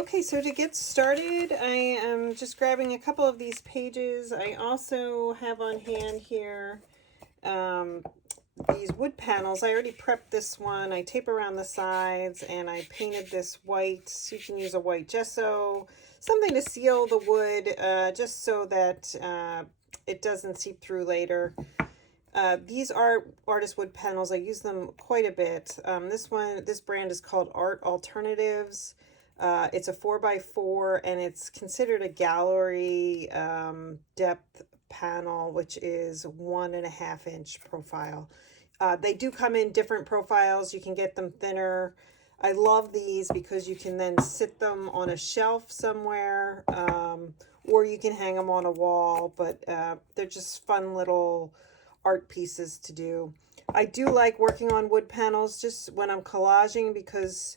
Okay, so to get started, I am just grabbing a couple of these pages. I also have on hand here um, these wood panels. I already prepped this one. I tape around the sides and I painted this white. You can use a white gesso, something to seal the wood just so that it doesn't seep through later. These are artist wood panels. I use them quite a bit. This brand is called Art Alternatives. It's a 4x4 and it's considered a gallery depth panel, which is 1.5 inch profile. They do come in different profiles. You can get them thinner. I love these because you can then sit them on a shelf somewhere, or you can hang them on a wall, but they're just fun little art pieces to do. I do like working on wood panels just when I'm collaging because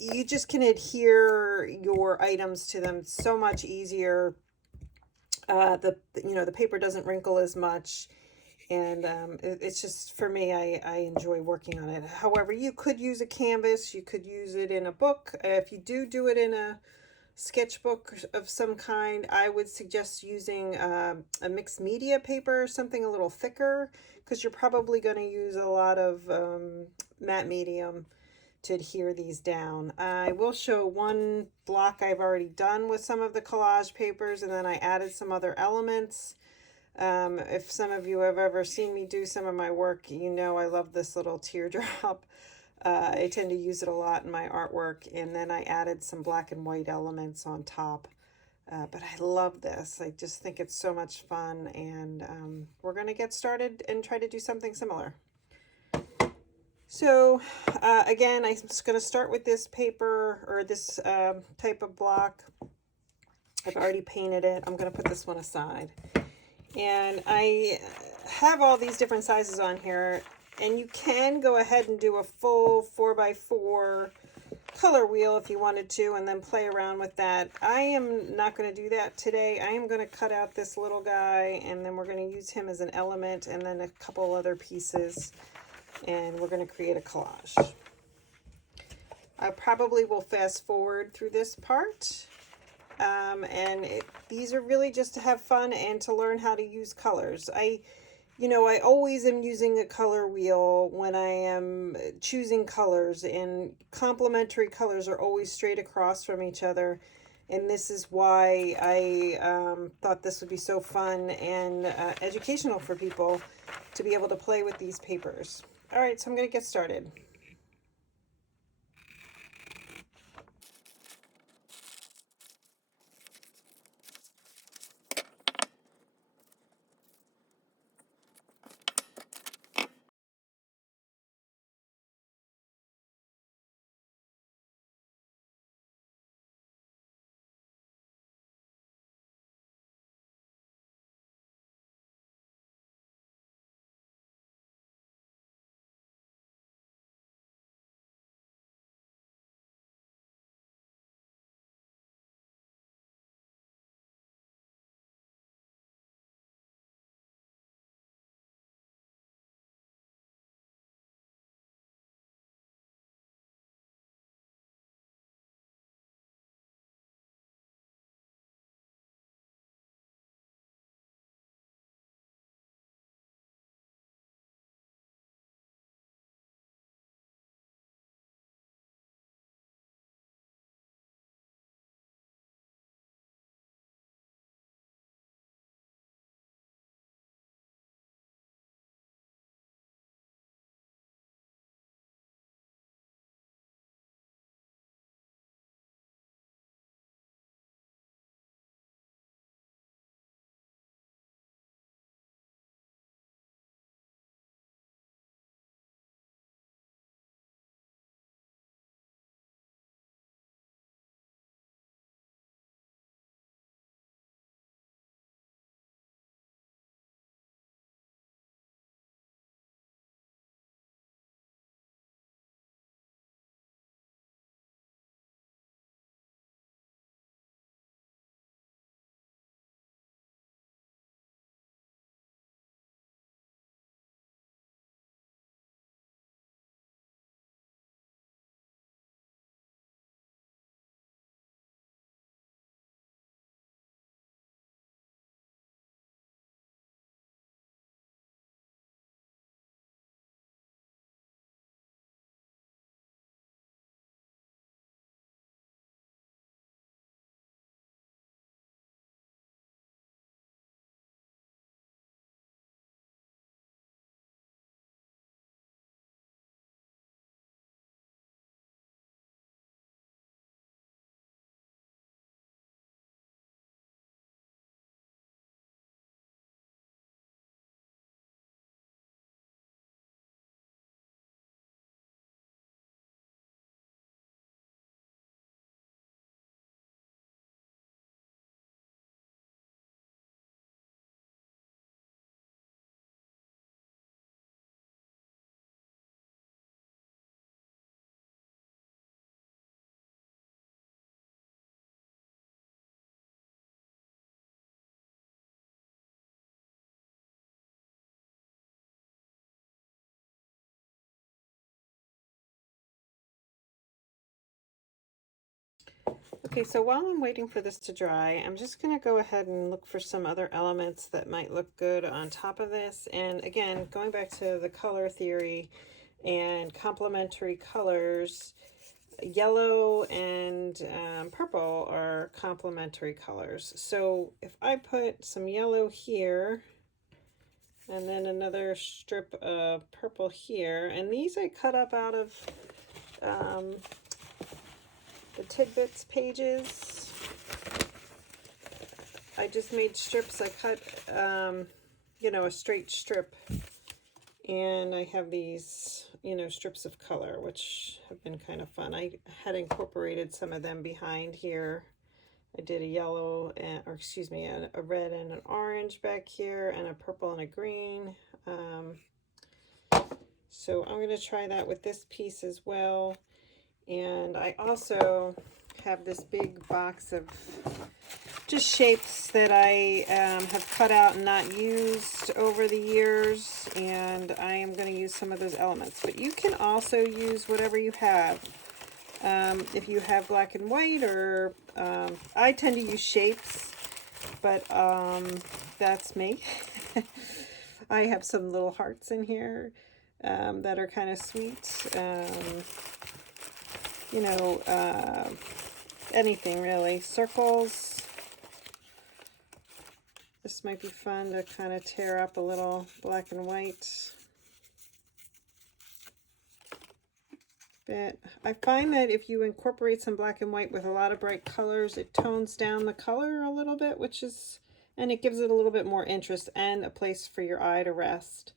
you just can adhere your items to them so much easier. The paper doesn't wrinkle as much, and it's just, for me, I enjoy working on it. However, you could use a canvas, you could use it in a book. If you do it in a sketchbook of some kind, I would suggest using a mixed media paper, something a little thicker, because you're probably going to use a lot of matte medium to adhere these down. I will show one block I've already done with some of the collage papers, and then I added some other elements. If some of you have ever seen me do some of my work, you know I love this little teardrop. I tend to use it a lot in my artwork, and then I added some black and white elements on top. But I love this. I just think it's so much fun, and we're going to get started and try to do something similar. So again, I'm just going to start with this paper, or this type of block. I've already painted it. I'm going to put this one aside. And I have all these different sizes on here, and you can go ahead and do a full 4x4 color wheel if you wanted to, and then play around with that. I am not going to do that today. I am going to cut out this little guy, and then we're going to use him as an element, and then a couple other pieces, and we're going to create a collage. I probably will fast forward through this part. These are really just to have fun and to learn how to use colors. I always am using a color wheel when I am choosing colors, and complementary colors are always straight across from each other. And this is why I thought this would be so fun and educational for people to be able to play with these papers. All right, so I'm going to get started. Okay, so while I'm waiting for this to dry, I'm just going to go ahead and look for some other elements that might look good on top of this. And again, going back to the color theory and complementary colors, yellow and purple are complementary colors. So if I put some yellow here and then another strip of purple here, and these I cut up out of the tidbits pages. I just made strips. I cut, you know, a straight strip, and I have these, you know, strips of color, which have been kind of fun. I had incorporated some of them behind here. I did a yellow, and, or excuse me, a red and an orange back here, and a purple and a green. So I'm going to try that with this piece as well. And I also have this big box of just shapes that I have cut out and not used over the years, and I am going to use some of those elements. But you can also use whatever you have. If you have black and white, or I tend to use shapes, but that's me. I have some little hearts in here that are kind of sweet. You know, anything really. Circles. This might be fun to kind of tear up a little black and white bit. I find that if you incorporate some black and white with a lot of bright colors, it tones down the color a little bit, which is, and it gives it a little bit more interest and a place for your eye to rest.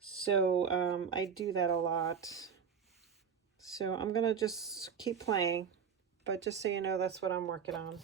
So I do that a lot. So I'm gonna just keep playing, but just so you know, that's what I'm working on.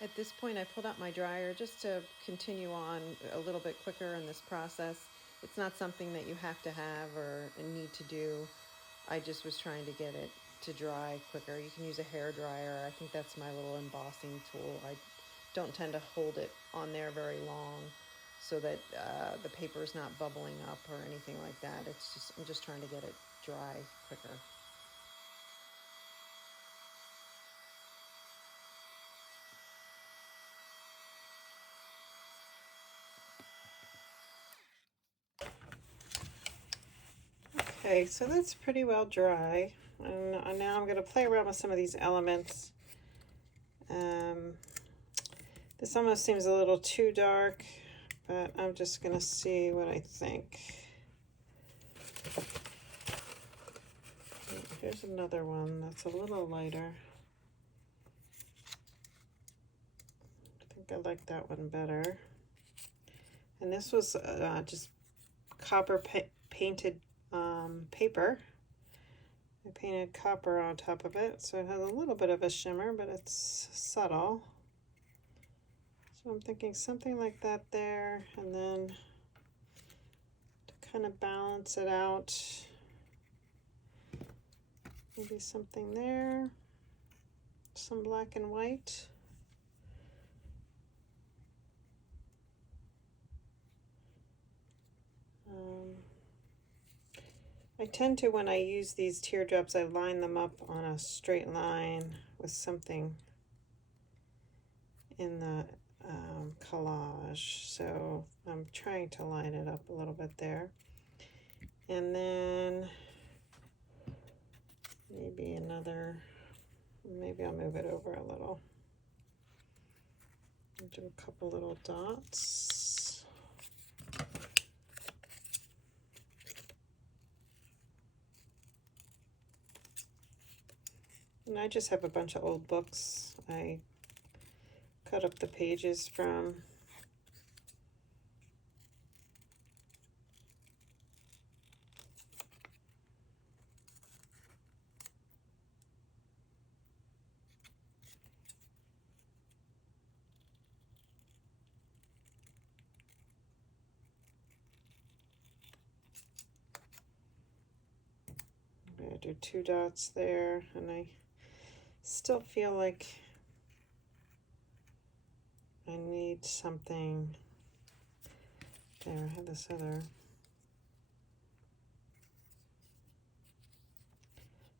At this point, I pulled out my dryer just to continue on a little bit quicker in this process. It's not something that you have to have or need to do. I just was trying to get it to dry quicker. You can use a hair dryer. I think that's my little embossing tool. I don't tend to hold it on there very long so that the paper is not bubbling up or anything like that. It's just, I'm just trying to get it dry quicker. Okay, so that's pretty well dry. And now I'm going to play around with some of these elements. This almost seems a little too dark, but I'm just going to see what I think. Here's another one that's a little lighter. I think I like that one better. And this was just copper painted paper. I painted copper on top of it, so it has a little bit of a shimmer, but it's subtle. So I'm thinking something like that there, and then to kind of balance it out, maybe something there, some black and white. I tend to, when I use these teardrops, I line them up on a straight line with something in the collage. So I'm trying to line it up a little bit there. And then maybe I'll move it over a little. I'll do a couple little dots. And I just have a bunch of old books I cut up the pages from. I'm going to do 2 dots there, and I still feel like I need something. There, I have this other.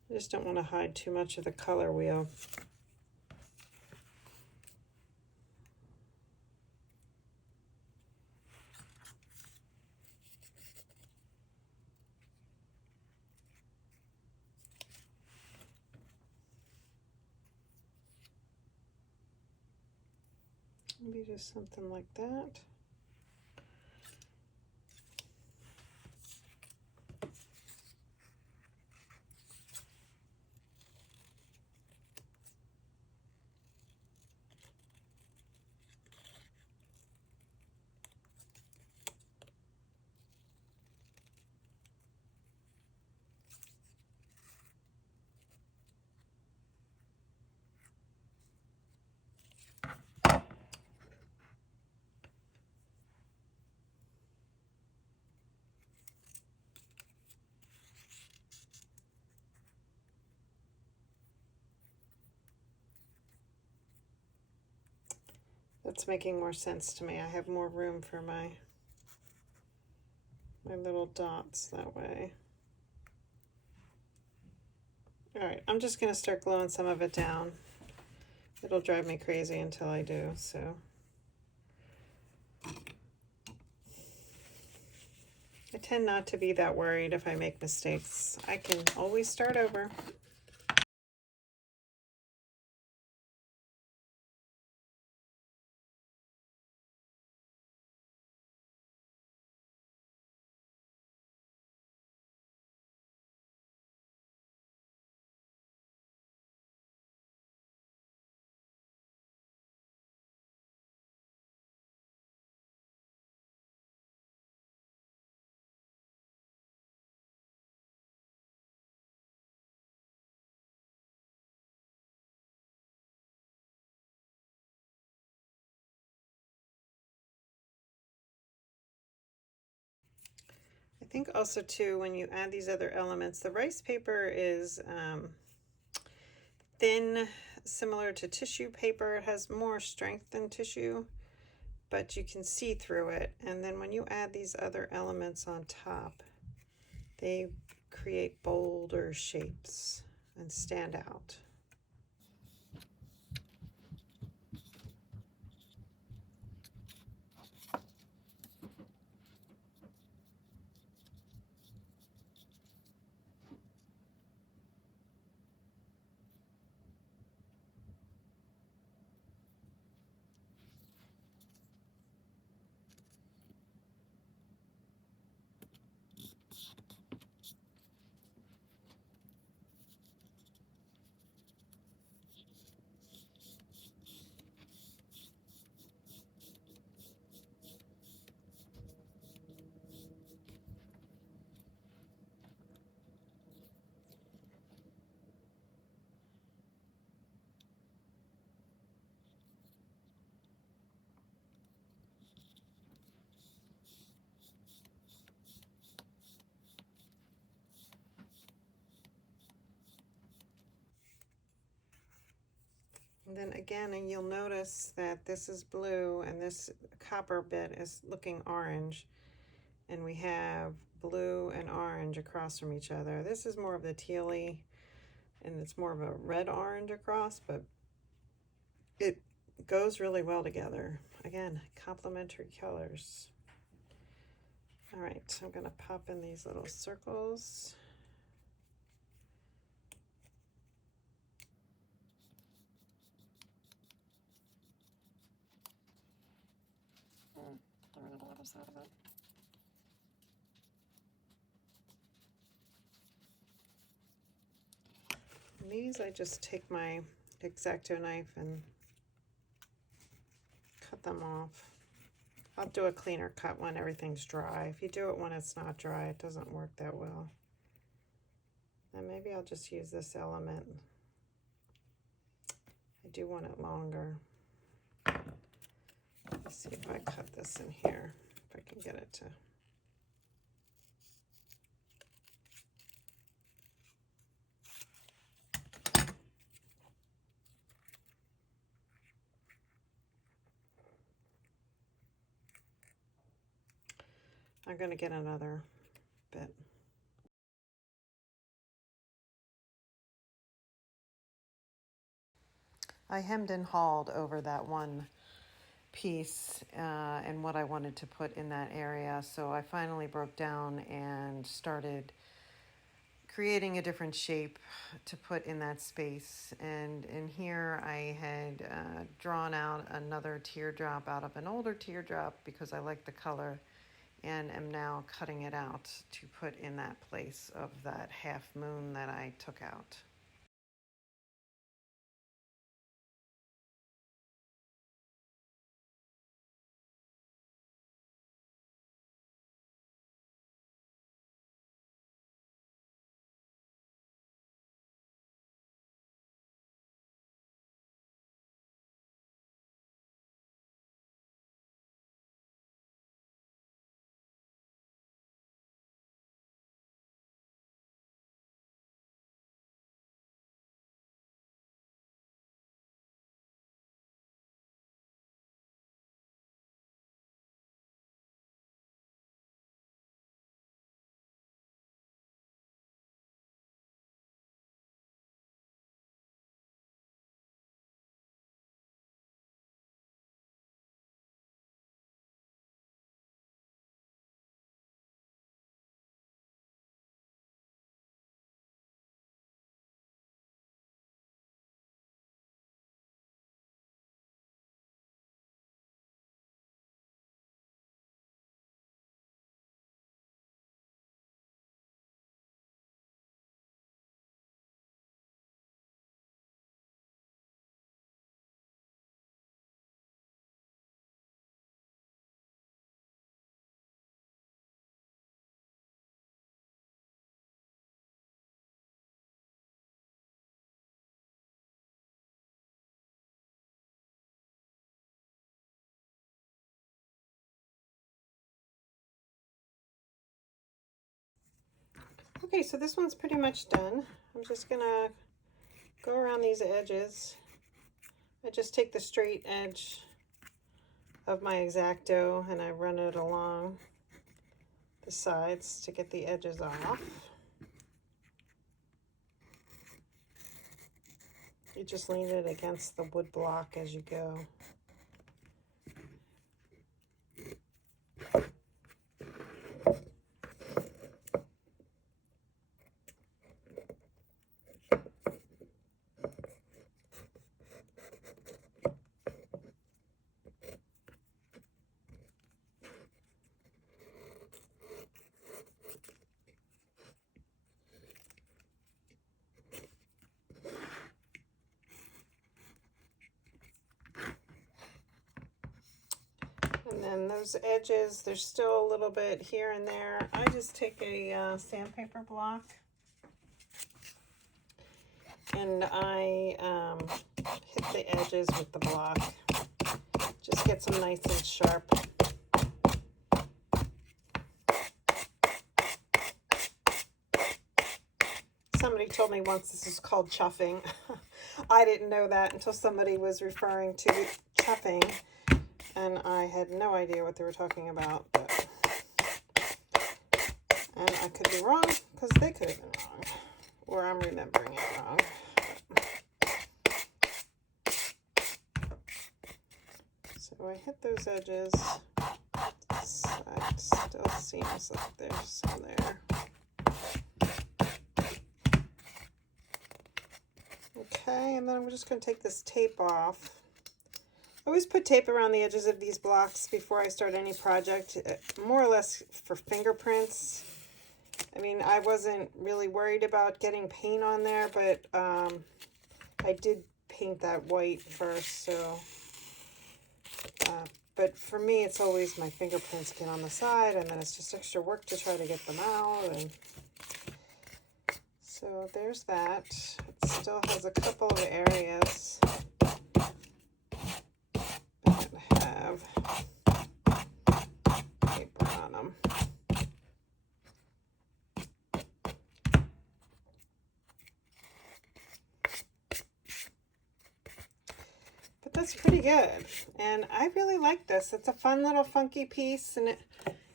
I just don't want to hide too much of the color wheel. Maybe just something like that. That's making more sense to me. I have more room for my little dots that way. All right, I'm just going to start gluing some of it down. It'll drive me crazy until I do, so. I tend not to be that worried if I make mistakes. I can always start over. I think also too, when you add these other elements, the rice paper is thin, similar to tissue paper. It has more strength than tissue, but you can see through it. And then when you add these other elements on top, they create bolder shapes and stand out. And then again, and you'll notice that this is blue and this copper bit is looking orange, and we have blue and orange across from each other. This is more of the tealy, and it's more of a red orange across, but it goes really well together. I again, complementary colors. All right, I'm gonna pop in these little circles. And these I just take my Xacto knife and cut them off. I'll do a cleaner cut when everything's dry. If you do it when it's not dry, it doesn't work that well. And maybe I'll just use this element. I do want it longer. Let's see if I cut this in here, if I can get it to. I'm going to get another bit. I hemmed and hauled over that one piece and what I wanted to put in that area. So I finally broke down and started creating a different shape to put in that space. And in here I had drawn out another teardrop out of an older teardrop because I like the color, and am now cutting it out to put in that place of that half moon that I took out. Okay, so this one's pretty much done. I'm just gonna go around these edges. I just take the straight edge of my Xacto and I run it along the sides to get the edges off. You just lean it against the wood block as you go. And then those edges, there's still a little bit here and there. I just take a sandpaper block and I hit the edges with the block. Just gets them nice and sharp. Somebody told me once this is called chuffing. I didn't know that until somebody was referring to chuffing, and I had no idea what they were talking about. But, and I could be wrong, because they could have been wrong, or I'm remembering it wrong. So So I hit those edges. It still seems like there's some there. Okay, and then I'm just going to take this tape off. I always put tape around the edges of these blocks before I start any project, more or less for fingerprints. I mean, I wasn't really worried about getting paint on there, but I did paint that white first, so... but for me, it's always my fingerprints get on the side, and then it's just extra work to try to get them out. And so there's that. It still has a couple of areas that have paper on them. But that's pretty good, and I really like this. It's a fun little funky piece, and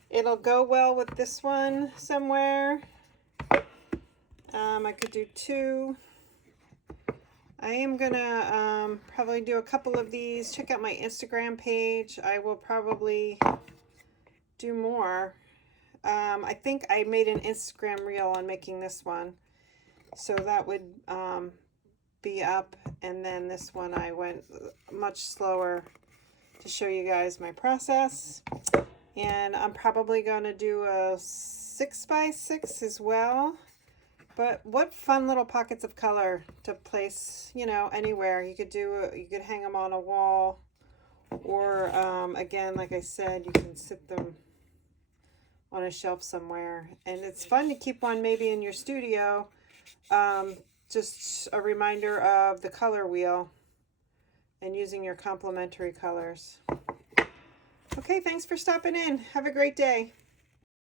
it'll go well with this one somewhere. I could do two. I am gonna probably do a couple of these. Check out my Instagram page. I will probably do more. I think I made an Instagram reel on making this one, so that would be up, and then this one I went much slower to show you guys my process. And I'm probably going to do a 6x6 as well. But what fun little pockets of color to place, you know, anywhere. You could do you could hang them on a wall, or again, like I said, you can sit them on a shelf somewhere. And it's fun to keep one maybe in your studio. Just a reminder of the color wheel and using your complementary colors. Okay, thanks for stopping in. Have a great day.